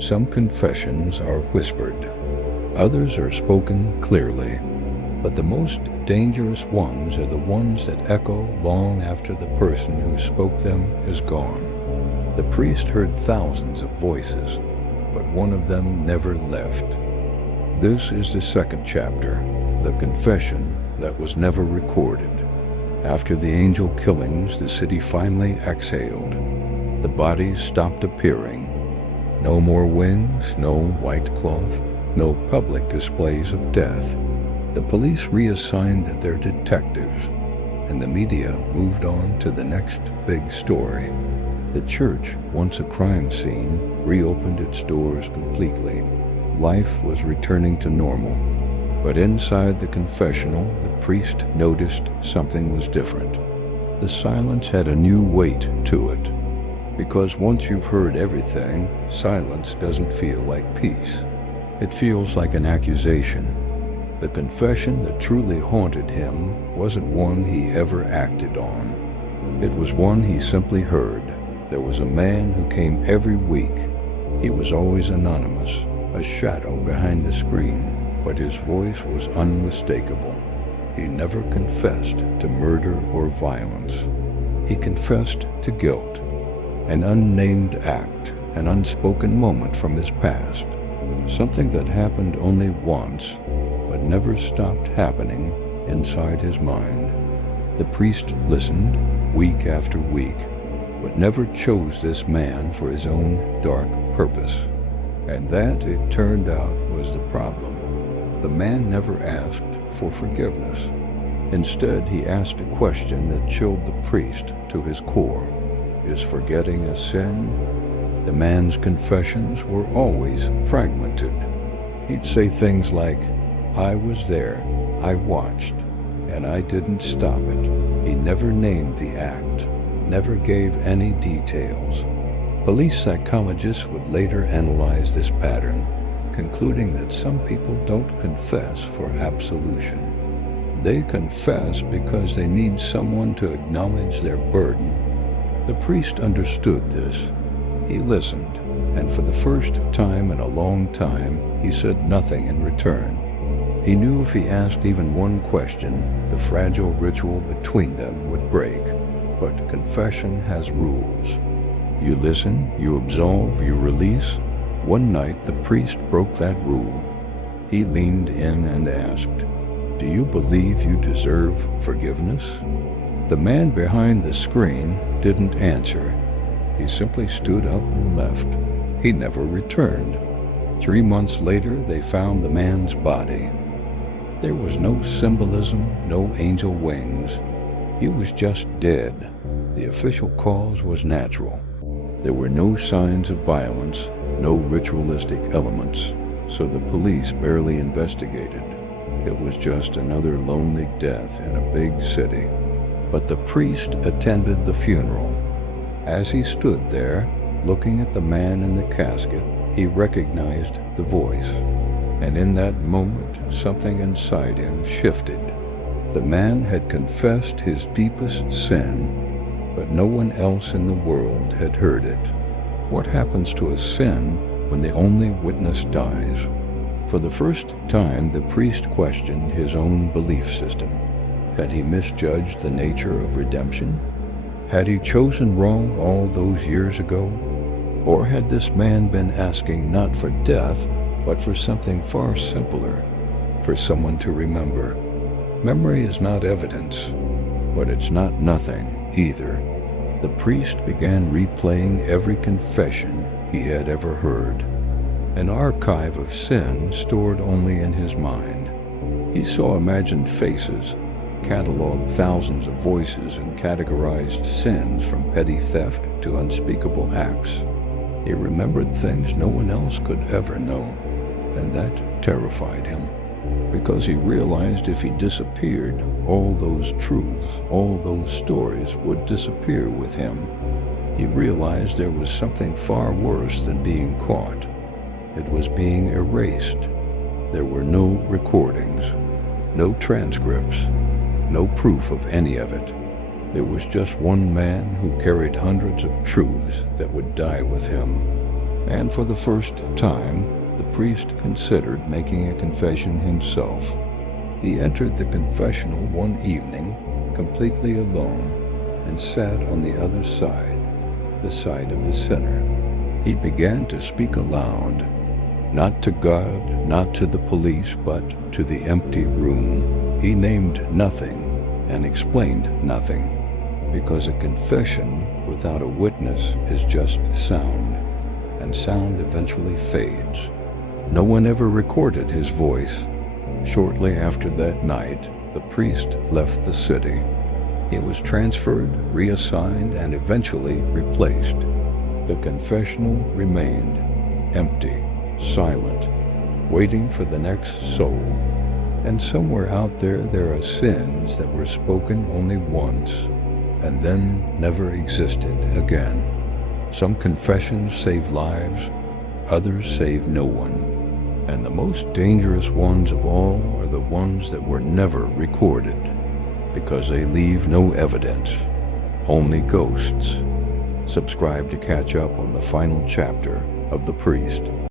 Some confessions are whispered, others are spoken clearly, but the most dangerous ones are the ones that echo long after the person who spoke them is gone. The priest heard thousands of voices, but one of them never left. This is the second chapter, the confession that was never recorded. After the angel killings, the city finally exhaled. The bodies stopped appearing. No more wings, no white cloth, no public displays of death. The police reassigned their detectives, and the media moved on to the next big story. The church, once a crime scene, reopened its doors completely. Life was returning to normal. But inside the confessional, the priest noticed something was different. The silence had a new weight to it. Because once you've heard everything, silence doesn't feel like peace. It feels like an accusation. The confession that truly haunted him wasn't one he ever acted on. It was one he simply heard. There was a man who came every week. He was always anonymous, a shadow behind the screen, but his voice was unmistakable. He never confessed to murder or violence. He confessed to guilt, an unnamed act, an unspoken moment from his past, something that happened only once, but never stopped happening inside his mind. The priest listened, week after week, but never chose this man for his own dark purpose. And that, it turned out, was the problem. The man never asked for forgiveness. Instead, he asked a question that chilled the priest to his core. Is forgetting a sin? The man's confessions were always fragmented. He'd say things like, I was there, I watched, and I didn't stop it. He never named the act, never gave any details. Police psychologists would later analyze this pattern, concluding that some people don't confess for absolution. They confess because they need someone to acknowledge their burden. The priest understood this. He listened, and for the first time in a long time, he said nothing in return. He knew if he asked even one question, the fragile ritual between them would break. But confession has rules. You listen, you absolve, you release. One night, the priest broke that rule. He leaned in and asked, Do you believe you deserve forgiveness? The man behind the screen didn't answer. He simply stood up and left. He never returned. 3 months later, they found the man's body. There was no symbolism, no angel wings. He was just dead. The official cause was natural. There were no signs of violence, no ritualistic elements, so the police barely investigated. It was just another lonely death in a big city. But the priest attended the funeral. As he stood there, looking at the man in the casket, he recognized the voice. And in that moment, something inside him shifted. The man had confessed his deepest sin, but no one else in the world had heard it. What happens to a sin when the only witness dies? For the first time, the priest questioned his own belief system. Had he misjudged the nature of redemption? Had he chosen wrong all those years ago? Or had this man been asking not for death, but for something far simpler, for someone to remember? Memory is not evidence, but it's not nothing either. The priest began replaying every confession he had ever heard, an archive of sin stored only in his mind. He saw imagined faces, cataloged thousands of voices, and categorized sins from petty theft to unspeakable acts. He remembered things no one else could ever know, and that terrified him, because he realized if he disappeared, all those truths, all those stories would disappear with him. He realized there was something far worse than being caught. It was being erased. There were no recordings, no transcripts, no proof of any of it. There was just one man who carried hundreds of truths that would die with him. And for the first time, the priest considered making a confession himself. He entered the confessional one evening, completely alone, and sat on the other side, the side of the sinner. He began to speak aloud, not to God, not to the police, but to the empty room. He named nothing and explained nothing, because a confession without a witness is just sound, and sound eventually fades. No one ever recorded his voice. Shortly after that night, the priest left the city. He was transferred, reassigned, and eventually replaced. The confessional remained empty, silent, waiting for the next soul. And somewhere out there are sins that were spoken only once and then never existed again. Some confessions save lives, others save no one. And the most dangerous ones of all are the ones that were never recorded, because they leave no evidence, only ghosts. Subscribe to catch up on the final chapter of The Priest.